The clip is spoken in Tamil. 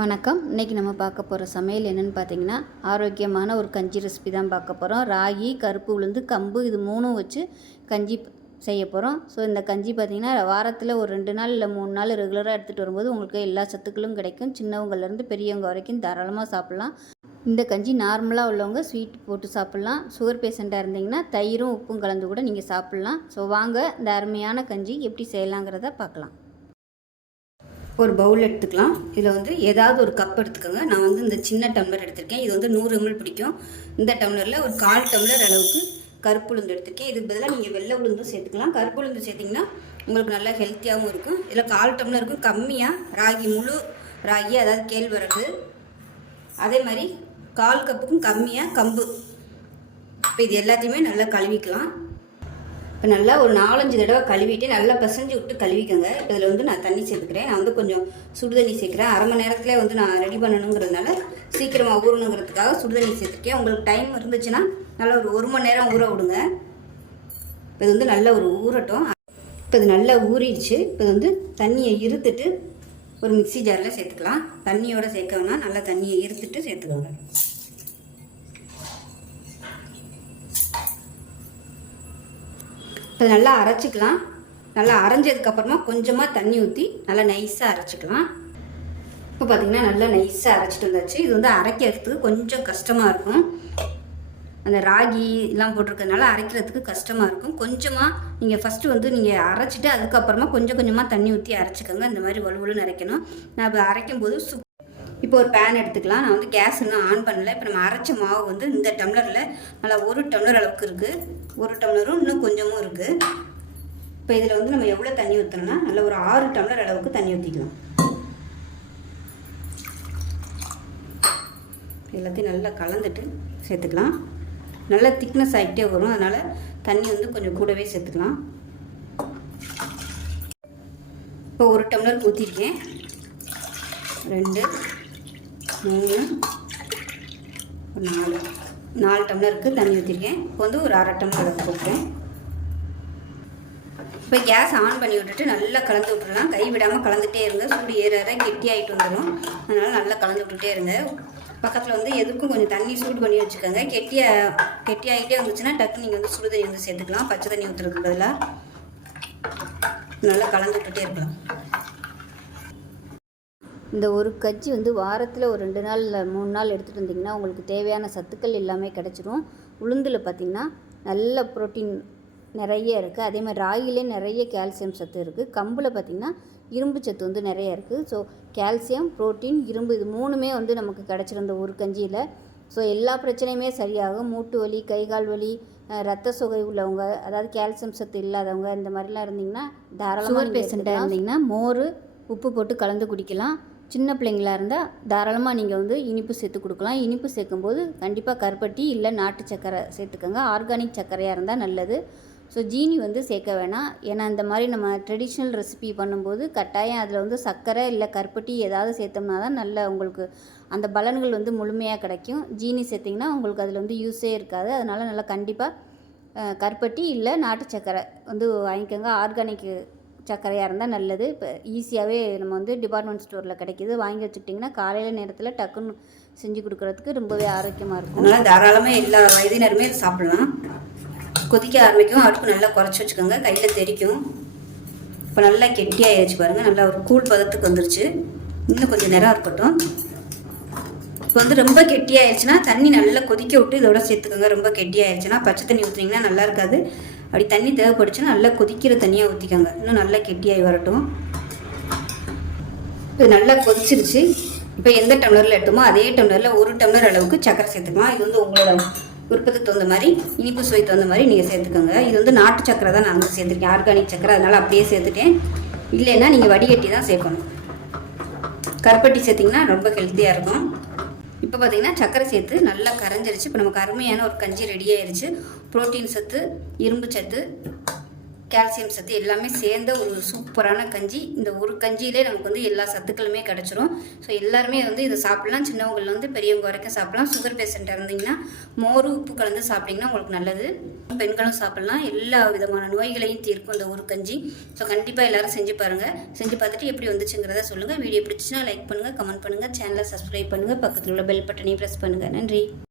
வணக்கம். இன்றைக்கி நம்ம பார்க்க போகிற சமையல் என்னென்னு பார்த்தீங்கன்னா, ஆரோக்கியமான ஒரு கஞ்சி ரெசிபி தான் பார்க்க போகிறோம். ராகி, கருப்பு உளுந்து, கம்பு இது 3ம் வச்சு கஞ்சி செய்ய போகிறோம். ஸோ இந்த கஞ்சி பார்த்திங்கன்னா வாரத்தில் ஒரு 2 நாள் இல்லை 3 நாள் ரெகுலராக எடுத்துகிட்டு வரும்போது உங்களுக்கு எல்லா சத்துக்களும் கிடைக்கும். சின்னவங்கலேருந்து பெரியவங்க வரைக்கும் தாராளமாக சாப்பிட்லாம். இந்த கஞ்சி நார்மலாக உள்ளவங்க ஸ்வீட் போட்டு சாப்பிட்லாம். சுகர் பேஷண்ட்டாக இருந்தீங்கன்னா தயிரும் உப்பும் கலந்து கூட நீங்கள் சாப்பிட்லாம். ஸோ வாங்க இந்த அருமையான கஞ்சி எப்படி செய்யலாங்கிறத பார்க்கலாம். ஒரு பவுல் எடுத்துக்கலாம். இதில் வந்து ஏதாவது ஒரு கப் எடுத்துக்கோங்க. நான் வந்து இந்த சின்ன டம்ளர் எடுத்திருக்கேன். இது வந்து 100 ml பிடிக்கும். இந்த டம்ளரில் ஒரு 1/4 டம்ளர் அளவுக்கு கருப்பு உளுந்து எடுத்திருக்கேன். இதுக்கு பதிலாக நீங்கள் வெள்ளை உளுந்தும் சேர்த்துக்கலாம். கருப்பு உளுந்து சேர்த்திங்கன்னா உங்களுக்கு நல்லா ஹெல்த்தியாகவும் இருக்கும். இதில் 1/4 டம்ளருக்கும் கம்மியாக ராகி, முழு ராகி, அதாவது கேழ்வரகு, அதே மாதிரி 1/4 கப்புக்கும் கம்மியாக கம்பு. இப்போ இது எல்லாத்தையுமே நல்லா கழுவிக்கலாம். இப்போ நல்லா ஒரு 4-5 தடவை கழுவிட்டு நல்லா பிசைஞ்சு விட்டு கழுவிக்கோங்க. இதில் வந்து நான் தண்ணி சேர்த்துக்கிறேன். நான் வந்து கொஞ்சம் சுடு தண்ணி சேர்க்குறேன். அரை மணி நேரத்தில் வந்து நான் ரெடி பண்ணணுங்கிறதுனால சீக்கிரமாக ஊறணுங்கிறதுக்காக சுடு தண்ணி சேர்த்துருக்கேன். உங்களுக்கு டைம் இருந்துச்சுன்னா நல்லா ஒரு 1 மணி நேரம் ஊற விடுங்க. இப்போ இது வந்து நல்லா ஒரு ஊறட்டும். இப்போ இது நல்லா ஊறிடுச்சு. இப்போ இது வந்து தண்ணியை இருத்துட்டு ஒரு மிக்சி ஜாரில் சேர்த்துக்கலாம். தண்ணியோடு சேர்க்க வேணால் நல்லா தண்ணியை இருத்துட்டு சேர்த்துக்கோங்க. இப்போ நல்லா அரைச்சிக்கலாம். நல்லா அரைஞ்சதுக்கப்புறமா கொஞ்சமாக தண்ணி ஊற்றி நல்லா நைஸாக அரைச்சிக்கலாம். இப்போ பார்த்திங்கன்னா நல்லா நைஸாக அரைச்சிட்டு வந்தாச்சு. இது வந்து அரைக்கிறதுக்கு கொஞ்சம் கஷ்டமாக இருக்கும். அந்த ராகி எல்லாம் போட்டிருக்கிறதுனால அரைக்கிறதுக்கு கஷ்டமாக இருக்கும். கொஞ்சமாக நீங்கள் ஃபஸ்ட்டு வந்து நீங்கள் அரைச்சிட்டு அதுக்கப்புறமா கொஞ்சம் கொஞ்சமாக தண்ணி ஊற்றி அரைச்சிக்கோங்க. இந்த மாதிரி வலுவலுன்னு அரைக்கணும். நான் இப்போ அரைக்கும்போது இப்போ ஒரு பேன் எடுத்துக்கலாம். நான் வந்து கேஸ் இன்னும் ஆன் பண்ணல. இப்போ நம்ம அரைச்ச மாவு வந்து இந்த டம்ளரில் நல்லா 1 டம்ளர் அளவுக்கு இருக்குது. 1 டம்ளரும் இன்னும் கொஞ்சமும் இருக்குது. இப்போ இதில் வந்து நம்ம எவ்வளோ தண்ணி ஊற்றணும்னா நல்லா ஒரு 6 டம்ளர் அளவுக்கு தண்ணி ஊற்றிக்கலாம். எல்லாத்தையும் நல்லா கலந்துட்டு சேர்த்துக்கலாம். நல்லா திக்னஸ் ஆகிட்டே வரும். அதனால் தண்ணி வந்து கொஞ்சம் கூடவே சேர்த்துக்கலாம். இப்போ 1 டம்ளர் ஊற்றிருக்கேன். 2, 3, 4 டம்ளருக்கு தண்ணி ஊற்றிருக்கேன். இப்போ வந்து ஒரு அரை டம்ளர் அளவு போட்டுருக்கேன். இப்போ கேஸ் ஆன் பண்ணி விட்டுட்டு நல்லா கலந்து விட்டுடலாம். கை விடாமல் கலந்துகிட்டே இருங்க. சூடு ஏற கெட்டியாகிட்டு வந்துடும். அதனால் நல்லா கலந்து விட்டுட்டே இருங்க. பக்கத்தில் வந்து எதுக்கும் கொஞ்சம் தண்ணி சூடு பண்ணி வச்சுக்கோங்க. கெட்டியாகிட்டே வந்துச்சுன்னா டக்கு நீங்கள் வந்து சுடு தண்ணி வந்து சேர்த்துக்கலாம். பச்சை தண்ணி ஊற்றுறதுக்கு பதிலாக நல்லா கலந்து விட்டுட்டே இருக்கலாம். இந்த ஒரு கஞ்சி வந்து வாரத்தில் ஒரு 2 நாள் இல்லை 3 நாள் எடுத்துகிட்டு வந்திங்கன்னா உங்களுக்கு தேவையான சத்துக்கள் எல்லாமே கிடச்சிரும். உளுந்தில் பார்த்திங்கன்னா நல்ல ப்ரோட்டீன் நிறைய இருக்குது. அதே மாதிரி ராகிலே நிறைய கால்சியம் சத்து இருக்குது. கம்பில் பார்த்திங்கன்னா இரும்பு சத்து வந்து நிறைய இருக்குது. ஸோ கால்சியம், ப்ரோட்டீன், இரும்பு இது 3மே வந்து நமக்கு கிடச்சிருந்த ஒரு கஞ்சியில். ஸோ எல்லா பிரச்சனையுமே சரியாகும். மூட்டு வலி, கை கால் வலி, ரத்த சோகை உள்ளவங்க, அதாவது கால்சியம் சத்து இல்லாதவங்க, இந்த மாதிரிலாம் இருந்திங்கன்னா தாராளமாக சுகர் பேஷண்ட்டாக இருந்திங்கன்னா மோர் உப்பு போட்டு கலந்து குடிக்கலாம். சின்ன பிள்ளைங்களாக இருந்தால் தாராளமாக நீங்கள் வந்து இனிப்பு சேர்த்து கொடுக்கலாம். இனிப்பு சேர்க்கும்போது கண்டிப்பாக கருப்பட்டி இல்லை நாட்டு சர்க்கரை சேர்த்துக்கோங்க. ஆர்கானிக் சர்க்கரையாக இருந்தால் நல்லது. ஸோ ஜீனி வந்து சேர்க்க வேணாம். ஏன்னா இந்த மாதிரி நம்ம ட்ரெடிஷ்னல் ரெசிபி பண்ணும்போது கட்டாயம் அதில் வந்து சர்க்கரை இல்லை கருப்பட்டி ஏதாவது சேர்த்தோம்னா தான் நல்ல உங்களுக்கு அந்த பலன்கள் வந்து முழுமையாக கிடைக்கும். ஜீனி சேர்த்திங்கன்னா உங்களுக்கு அதில் வந்து யூஸே இருக்காது. அதனால் நல்லா கண்டிப்பாக கருப்பட்டி இல்லை நாட்டு சர்க்கரை வந்து வாங்கிக்கோங்க. ஆர்கானிக் சர்க்கரையாக இருந்தால் நல்லது. இப்போ ஈஸியாகவே நம்ம வந்து டிபார்ட்மெண்ட் ஸ்டோரில் கிடைக்கிது. வாங்கி வச்சுக்கிட்டிங்கன்னா காலையில் நேரத்தில் டக்குன்னு செஞ்சு கொடுக்குறதுக்கு ரொம்பவே ஆரோக்கியமாக இருக்கும். அதனால் தாராளமாக எல்லா வயதினருமே சாப்பிட்லாம். கொதிக்க ஆரம்பிக்கும். அடுப்பு நல்லா குறைச்சி வச்சுக்கோங்க. கையில் தெரிக்கும். இப்போ நல்லா கெட்டியாகிடுச்சு பாருங்கள். நல்லா ஒரு கூழ் பதத்துக்கு வந்துருச்சு. இன்னும் கொஞ்சம் நேரம் இருக்கட்டும். இப்போ வந்து ரொம்ப கெட்டியாகிடுச்சுன்னா தண்ணி நல்லா கொதிக்க விட்டு இதோட சேர்த்துக்கோங்க. ரொம்ப கெட்டியாகிடுச்சுன்னா பச்சை தண்ணி ஊற்றினீங்கன்னா நல்லா இருக்காது. அப்படி தண்ணி தேவைப்படுச்சுன்னா நல்லா கொதிக்கிற தண்ணியாக ஊற்றிக்கோங்க. இன்னும் நல்லா கெட்டியாகி வரட்டும். இது நல்லா கொதிச்சிருச்சு. இப்போ எந்த டம்ளரில் எடுத்தோமோ அதே டம்ளரில் 1 டம்ளர் அளவுக்கு சர்க்கரை சேர்த்துக்கலாம். இது வந்து உங்களோட விருப்பத்துக்கு தகுந்த மாதிரி, இனிப்பு சுவை தகுந்த மாதிரி நீங்கள் சேர்த்துக்கோங்க. இது வந்து நாட்டு சர்க்கரை தான் நான் வந்து சேர்த்துருக்கேன், ஆர்கானிக் சர்க்கரை. அதனால் அப்படியே சேர்த்துட்டேன். இல்லைன்னா நீங்கள் வடிகட்டி தான் சேர்க்கணும். கருப்பட்டி சேர்த்திங்கன்னா ரொம்ப ஹெல்த்தியாக இருக்கும். இப்போ பார்த்திங்கன்னா சர்க்கரை சேர்த்து நல்லா கரைஞ்சிருச்சு. இப்போ நமக்கு அருமையான ஒரு கஞ்சி ரெடி ஆயிடுச்சு. ப்ரோட்டீன் சத்து, இரும்பு சத்து, கால்சியம் சத்து எல்லாமே சேர்ந்த ஒரு சூப்பரான கஞ்சி. இந்த ஒரு கஞ்சியிலே நமக்கு வந்து எல்லா சத்துக்களுமே கிடச்சிரும். ஸோ எல்லாருமே வந்து இதை சாப்பிட்லாம். சின்னவங்களில் வந்து பெரியவங்க வரைக்கும் சாப்பிட்லாம். சுகர் பேஷண்ட்டாக இருந்தீங்கன்னா மோர் உப்பு கலந்து சாப்பிட்டிங்கன்னா உங்களுக்கு நல்லது. பெண்களும் சாப்பிட்லாம். எல்லா விதமான நோய்களையும் தீர்க்கும் இந்த ஒரு கஞ்சி. ஸோ கண்டிப்பாக எல்லோரும் செஞ்சு பாருங்கள். செஞ்சு பார்த்துட்டு எப்படி வந்துச்சுங்கிறத சொல்லுங்கள். வீடியோ பிடிச்சின்னா லைக் பண்ணுங்கள், கமெண்ட் பண்ணுங்கள், சேனலை சப்ஸ்கிரைப் பண்ணுங்கள், பக்கத்தில் உள்ள பெல் பட்டனையும் ப்ரெஸ் பண்ணுங்கள். நன்றி.